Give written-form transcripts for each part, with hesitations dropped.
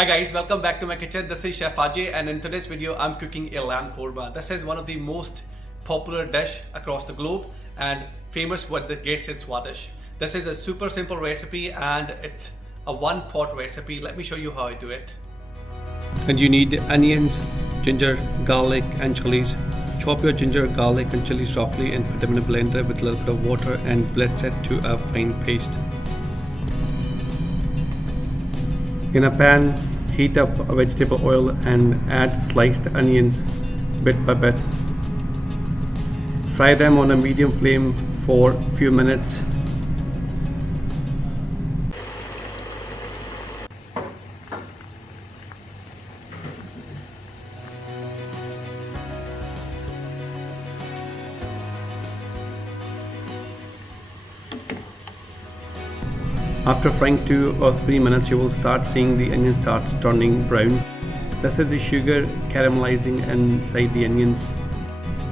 Hi guys, welcome back to my kitchen. This is Chef Ajay, and in today's video I'm cooking a lamb korma. This is one of the most popular dish across the globe and famous with the Gates and Swadish. This is a super simple recipe and it's a one pot recipe. Let me show you how I do it. And you need onions, ginger, garlic and chilies. Chop your ginger, garlic and chilies roughly and put them in a blender with a little bit of water and blend it to a fine paste. In a pan, heat up a vegetable oil and add sliced onions bit by bit. Fry them on a medium flame for a few minutes. After frying 2 or 3 minutes, you will start seeing the onion starts turning brown. This is the sugar caramelizing inside the onions.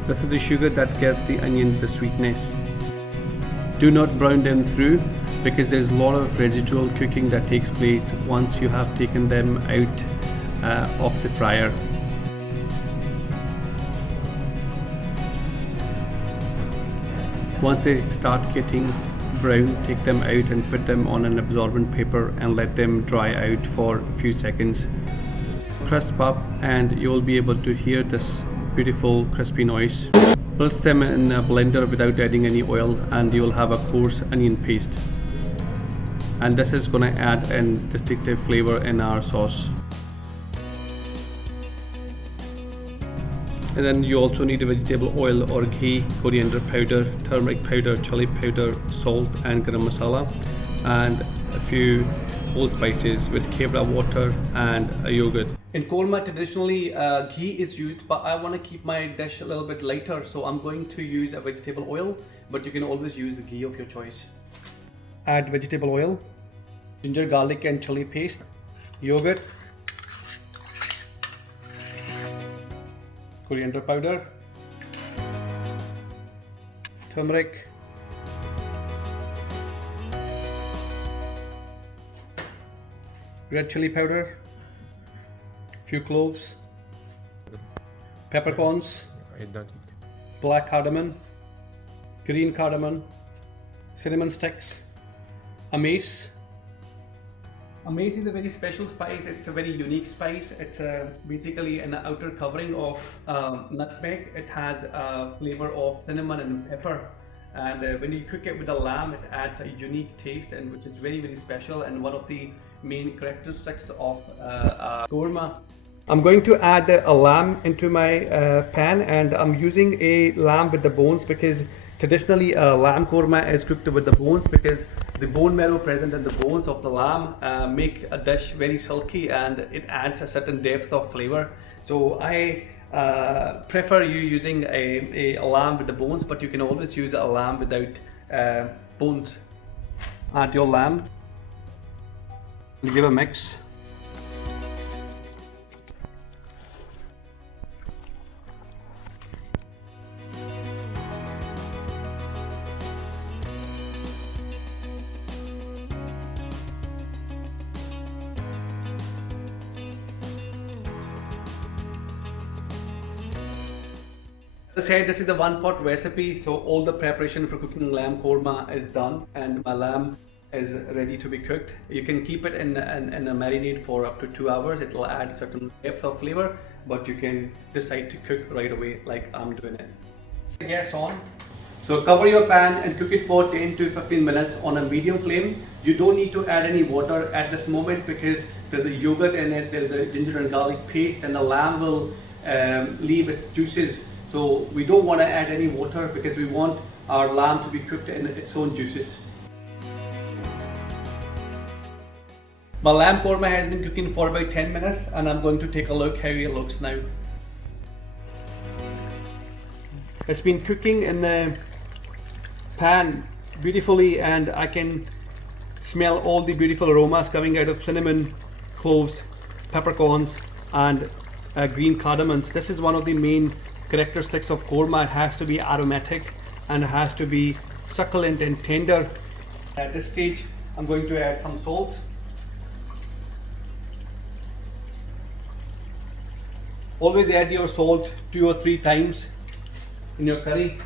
This is the sugar that gives the onion the sweetness. Do not brown them through because there's a lot of residual cooking that takes place once you have taken them out of the fryer. Once they start getting brown, take them out and put them on an absorbent paper and let them dry out for a few seconds. Crisp up and you will be able to hear this beautiful crispy noise. Pulse them in a blender without adding any oil and you will have a coarse onion paste. And this is going to add a distinctive flavor in our sauce. And then you also need a vegetable oil or ghee, coriander powder, turmeric powder, chili powder, salt and garam masala, and a few whole spices with kevra water and a yogurt. In korma, traditionally ghee is used, but I want to keep my dish a little bit lighter, so I'm going to use a vegetable oil, but you can always use the ghee of your choice. Add vegetable oil, ginger, garlic and chili paste, yogurt, coriander powder, turmeric, red chili powder, few cloves, peppercorns, black cardamom, green cardamom, cinnamon sticks, a mace. A mace is a very special spice. It's a very unique spice. It's basically an outer covering of nutmeg. It has a flavor of cinnamon and pepper. And when you cook it with the lamb, it adds a unique taste, and which is very, very special and one of the main characteristics of korma. I'm going to add a lamb into my pan, and I'm using a lamb with the bones because traditionally lamb korma is cooked with the bones because the bone marrow present in the bones of the lamb make a dish very silky and it adds a certain depth of flavor. So I prefer you using a lamb with the bones, but you can always use a lamb without bones. Add your lamb and give a mix. As I said, this is a one pot recipe, so all the preparation for cooking lamb korma is done and my lamb is ready to be cooked. You can keep it in a marinade for up to 2 hours. It will add certain depth of flavor, but you can decide to cook right away like I'm doing it. Gas on. So cover your pan and cook it for 10 to 15 minutes on a medium flame. You don't need to add any water at this moment because there's a yogurt in it, there's a ginger and garlic paste, and the lamb will leave its juices. So we don't want to add any water because we want our lamb to be cooked in its own juices. My lamb korma has been cooking for about 10 minutes and I'm going to take a look how it looks now. It's been cooking in the pan beautifully and I can smell all the beautiful aromas coming out of cinnamon, cloves, peppercorns and green cardamoms. This is one of the main characteristics of korma. It has to be aromatic and it has to be succulent and tender. At this stage I'm going to add some salt, Always add your salt 2 or 3 times in your curry,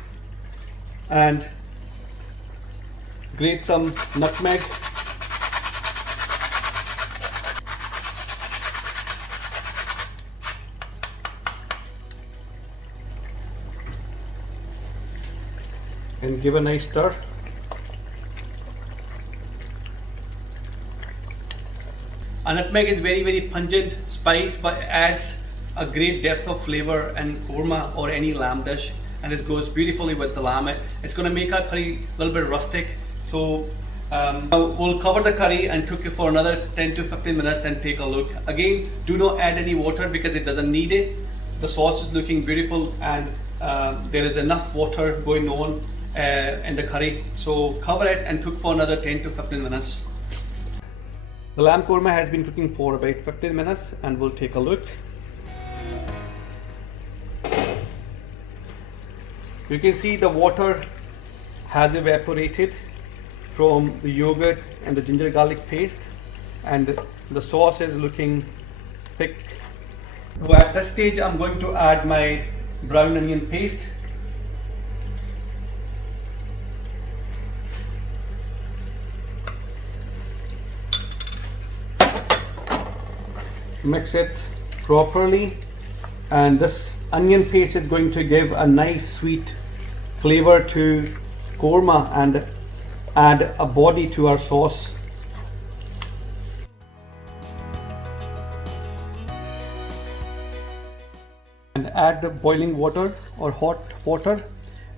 and grate some nutmeg. And give a nice stir. A nutmeg is very pungent spice, but it adds a great depth of flavor in korma or any lamb dish, and it goes beautifully with the lamb. It's going to make our curry a little bit rustic. So we'll cover the curry and cook it for another 10 to 15 minutes and take a look. Again, do not add any water because it doesn't need it. The sauce is looking beautiful, and there is enough water going on in the curry. So cover it and cook for another 10 to 15 minutes. The lamb korma has been cooking for about 15 minutes, and we'll take a look. You can see the water has evaporated from the yogurt and the ginger garlic paste, and the sauce is looking thick. So at this stage I'm going to add my brown onion paste. Mix it properly, and this onion paste is going to give a nice sweet flavor to korma and add a body to our sauce. And add the boiling water or hot water.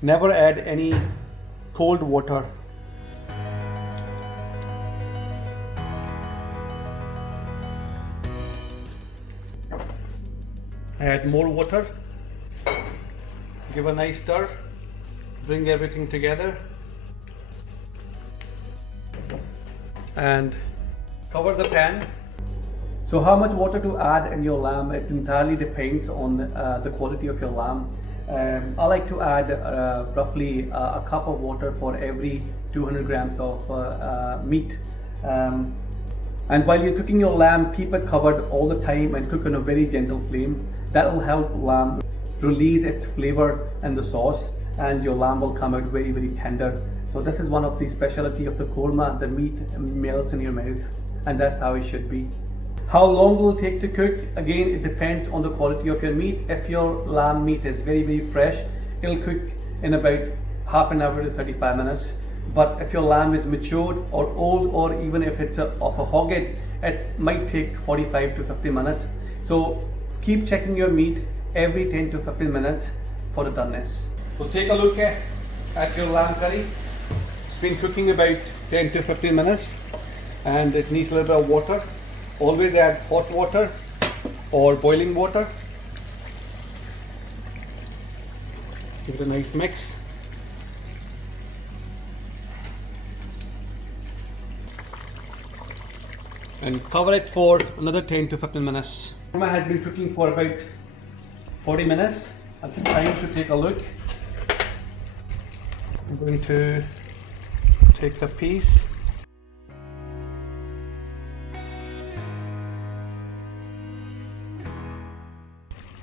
Never add any cold water. Add more water, give a nice stir, bring everything together, and cover the pan. So how much water to add in your lamb, it entirely depends on the quality of your lamb. I like to add roughly a cup of water for every 200 grams of meat. And while you're cooking your lamb, keep it covered all the time and cook on a very gentle flame. That will help lamb release its flavor in the sauce, and your lamb will come out very tender. So this is one of the specialty of the korma. The meat melts in your mouth, and that's how it should be. How long will it take to cook? Again, it depends on the quality of your meat. If your lamb meat is very fresh, it'll cook in about half an hour to 35 minutes. But if your lamb is matured or old, or even if it's of a hog head, it might take 45 to 50 minutes. So keep checking your meat every 10 to 15 minutes for the doneness. So take a look at your lamb curry. It's been cooking about 10 to 15 minutes, and it needs a little bit of water. Always add hot water or boiling water. Give it a nice mix. And cover it for another 10 to 15 minutes. Korma has been cooking for about 40 minutes. It's time to take a look. I'm going to take a piece.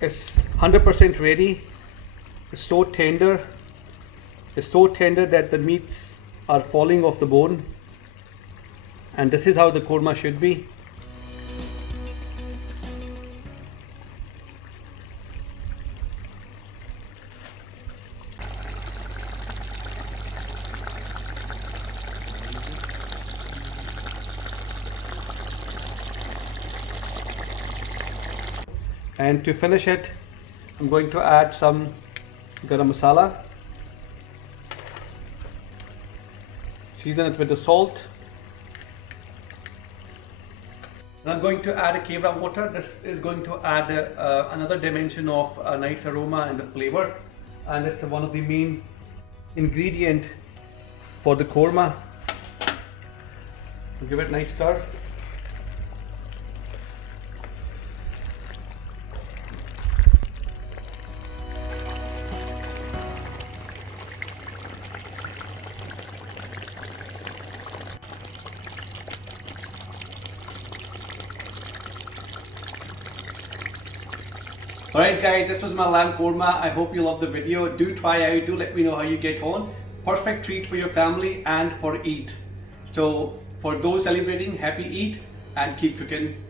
It's 100% ready. It's so tender. It's so tender that the meats are falling off the bone. And this is how the korma should be. And to finish it, I'm going to add some Garam Masala. Season it with the salt. And I'm going to add a kevra water. This is going to add another dimension of a nice aroma and the flavor. And it's one of the main ingredient for the korma. Give it a nice stir. Alright guys, this was my lamb korma. I hope you loved the video. Do try out, do let me know how you get on. Perfect treat for your family and for Eid. So for those celebrating, happy Eid and keep cooking.